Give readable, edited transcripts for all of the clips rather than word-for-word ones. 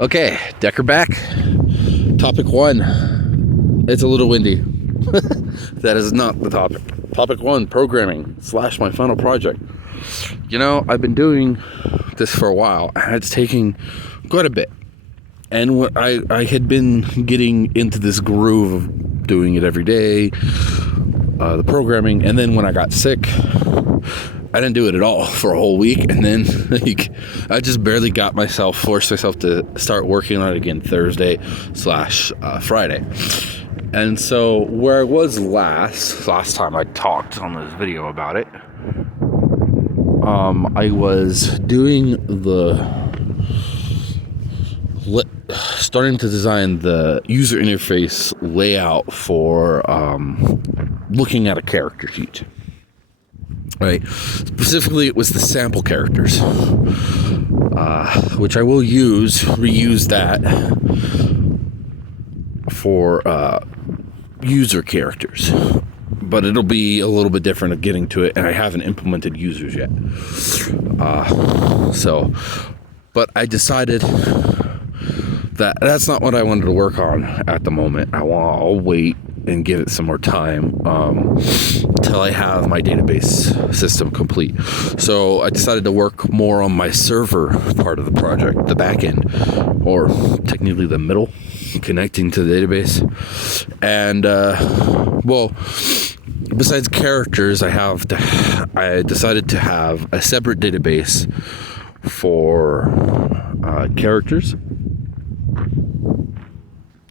Okay, Decker back. Topic 1. It's a little windy. That is not the topic. Topic 1, programming / my final project. You know, I've been doing this for a while, and it's taking quite a bit. And what I had been getting into this groove of doing it every day, the programming, and then when I got sick, I didn't do it at all for a whole week, and then I just barely forced myself to start working on it again Thursday / Friday. And so where I was last time I talked on this video about it, I was doing starting to design the user interface layout for looking at a character sheet. Right. Specifically, it was the sample characters, which I will reuse that for user characters. But it'll be a little bit different of getting to it, and I haven't implemented users yet. But I decided that's not what I wanted to work on at the moment. I'll wait and give it some more time till I have my database system complete. So I decided to work more on my server part of the project, the back end, or technically the middle, connecting to the database. And besides characters, I decided to have a separate database for characters.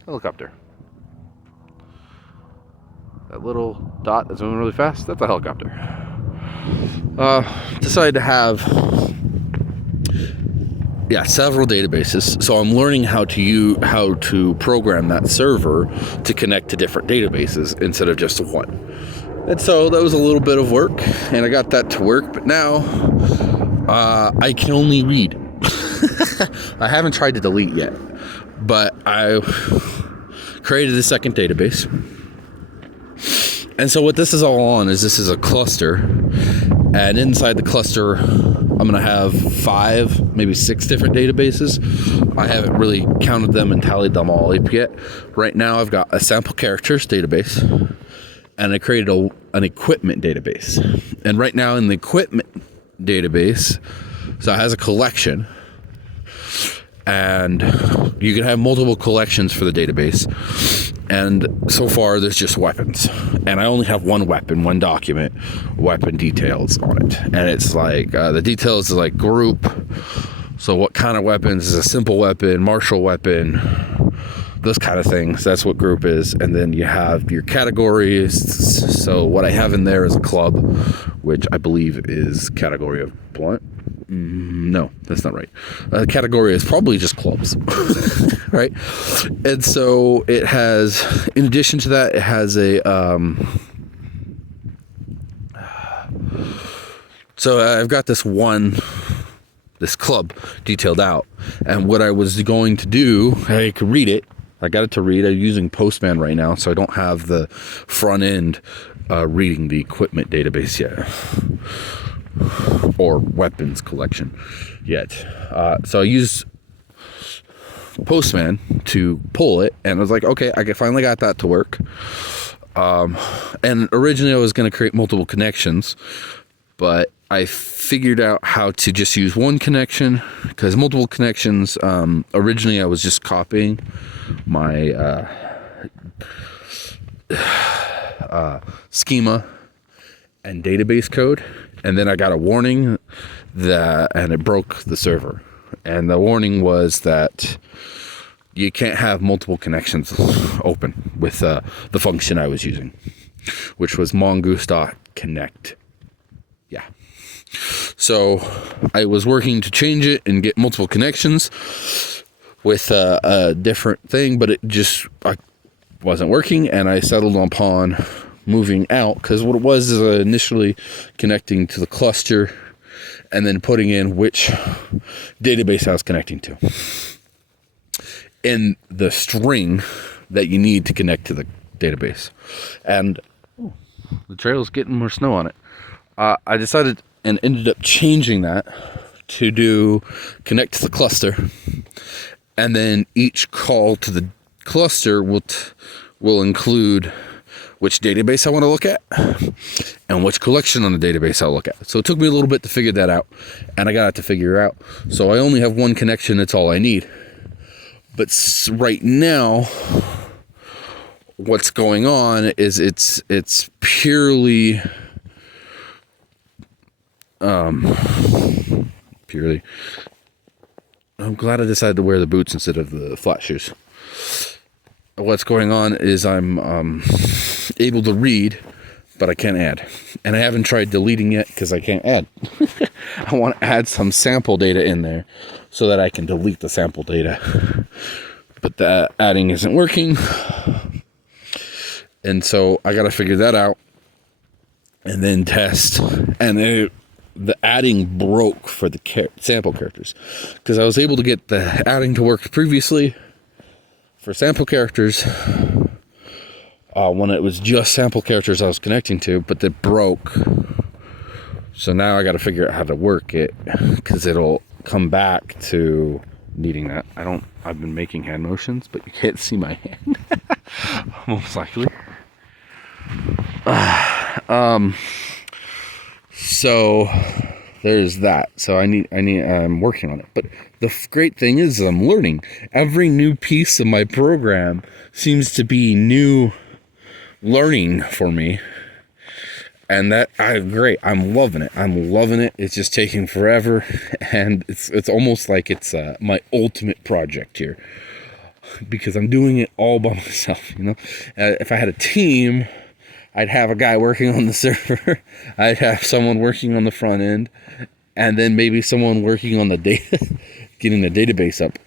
Helicopter. That little dot that's moving really fast, that's a helicopter. Decided to have several databases. So I'm learning how to program that server to connect to different databases instead of just one. And so that was a little bit of work, and I got that to work, but now I can only read. I haven't tried to delete yet, but I created a second database. And so what this is all on this is a cluster, and inside the cluster I'm going to have 5, maybe 6 different databases. I haven't really counted them and tallied them all up yet. Right now I've got a sample characters database, and I created an equipment database. And right now in the equipment database, so it has a collection, and you can have multiple collections for the database. And so far there's just weapons, and I only have one weapon, one document, weapon details on it. And it's like the details is like group, so what kind of weapons is a simple weapon, martial weapon, those kind of things. That's what group is. And then you have your categories. So what I have in there is a club, which I believe is category of blunt. No, that's not right. The category is probably just clubs. Right? And so it has, in addition to that, it has so I've got this club detailed out, and what I was going to do, I could read it. I got it to read. I'm using Postman right now, so I don't have the front end reading the equipment database yet, or weapons collection yet. So I use Postman to pull it, and I was like, okay, I finally got that to work. And originally I was going to create multiple connections, but I figured out how to just use one connection, because multiple connections, originally I was just copying my schema and database code, and then I got a warning and it broke the server. And the warning was that you can't have multiple connections open with the function I was using, which was mongoose.connect. Yeah. So I was working to change it and get multiple connections with a different thing, but it just wasn't working, and I settled upon moving out, because what it was is initially connecting to the cluster and then putting in which database I was connecting to in the string that you need to connect to the database. And the trail's getting more snow on it. I decided and ended up changing that to connect to the cluster And then each call to the cluster will include which database I want to look at and which collection on the database I'll look at. So it took me a little bit to figure that out, and I got it to figure out. So I only have one connection. That's all I need. But right now, what's going on is it's purely I'm glad I decided to wear the boots instead of the flat shoes. What's going on is I'm able to read, but I can't add. And I haven't tried deleting yet because I can't add. I want to add some sample data in there so that I can delete the sample data. But the adding isn't working. And so I got to figure that out and then test. And the adding broke for the sample characters because I was able to get the adding to work previously for sample characters when it was just sample characters I was connecting to, but it broke. So now I got to figure out how to work it because it'll come back to needing that. I've been making hand motions, but you can't see my hand. Most likely. So there's that. So I'm working on it. But the great thing is I'm learning. Every new piece of my program seems to be new learning for me. And great. I'm loving it. It's just taking forever. And it's almost like it's my ultimate project here. Because I'm doing it all by myself, if I had a team, I'd have a guy working on the server. I'd have someone working on the front end, and then maybe someone working on the data, getting the database up.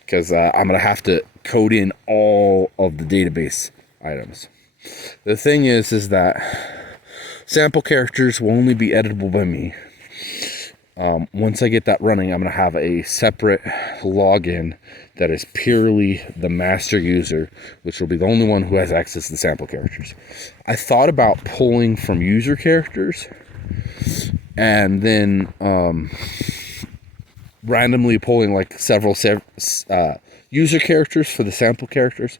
Because I'm going to have to code in all of the database items. The thing is that sample characters will only be editable by me. Once I get that running, I'm going to have a separate login that is purely the master user, which will be the only one who has access to the sample characters. I thought about pulling from user characters and then randomly pulling like several user characters for the sample characters,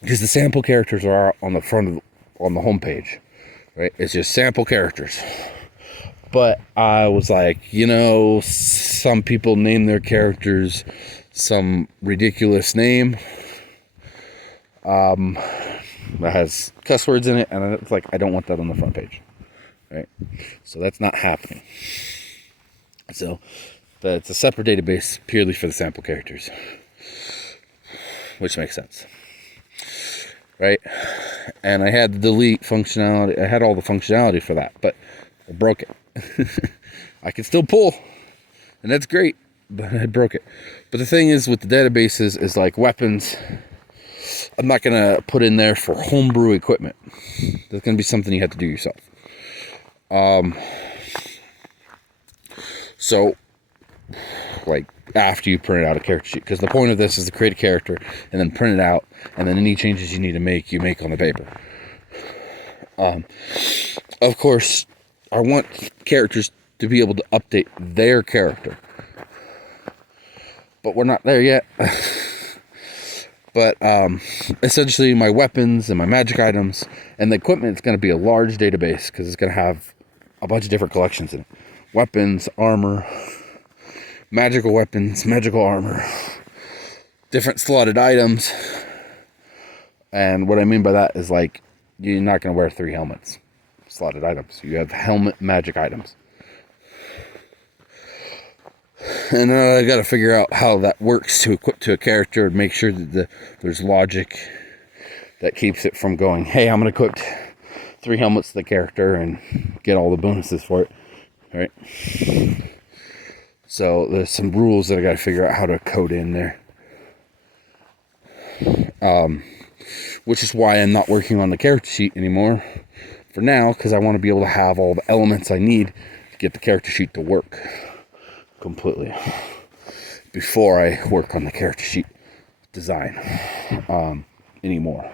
because the sample characters are on the front on the home page, right? It's just sample characters. But I was like, some people name their characters some ridiculous name that has cuss words in it, and it's like, I don't want that on the front page, right? So that's not happening. So it's a separate database purely for the sample characters, which makes sense, right? And I had the delete functionality. I had all the functionality for that, but I broke it. I can still pull, and that's great, but I broke it. But the thing is with the databases is like weapons, I'm not going to put in there for homebrew equipment. That's going to be something you have to do yourself. So like after you print out a character sheet, because the point of this is to create a character and then print it out, and then any changes you need to make, you make on the paper. Of course, I want characters to be able to update their character. But we're not there yet. But essentially my weapons and my magic items and the equipment is going to be a large database because it's going to have a bunch of different collections in it. Weapons, armor, magical weapons, magical armor, different slotted items. And what I mean by that is like, you're not going to wear 3 helmets. Slotted items. You have helmet magic items. And I got to figure out how that works to equip to a character and make sure that there's logic that keeps it from going, hey, I'm going to equip 3 helmets to the character and get all the bonuses for it. Right? So there's some rules that I got to figure out how to code in there. Which is why I'm not working on the character sheet anymore for now, because I want to be able to have all the elements I need to get the character sheet to work completely before I work on the character sheet design anymore.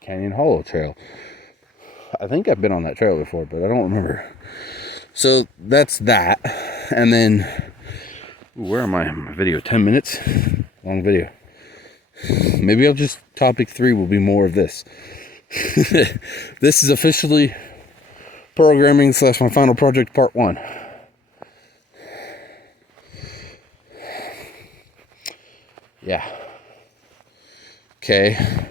Canyon Hollow Trail. I think I've been on that trail before, but I don't remember. So that's that. And then Ooh, where am I? My video, 10 minutes? Long video. Maybe I'll just, topic 3 will be more of this. This is officially programming / my final project part 1. Yeah. Okay.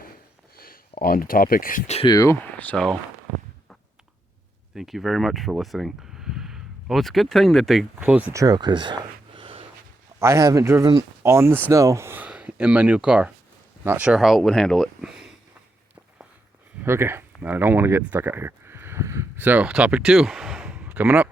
On to topic 2. So, thank you very much for listening. Oh, it's a good thing that they closed the trail, because I haven't driven on the snow in my new car. Not sure how it would handle it. Okay, I don't want to get stuck out here. So, topic 2 coming up.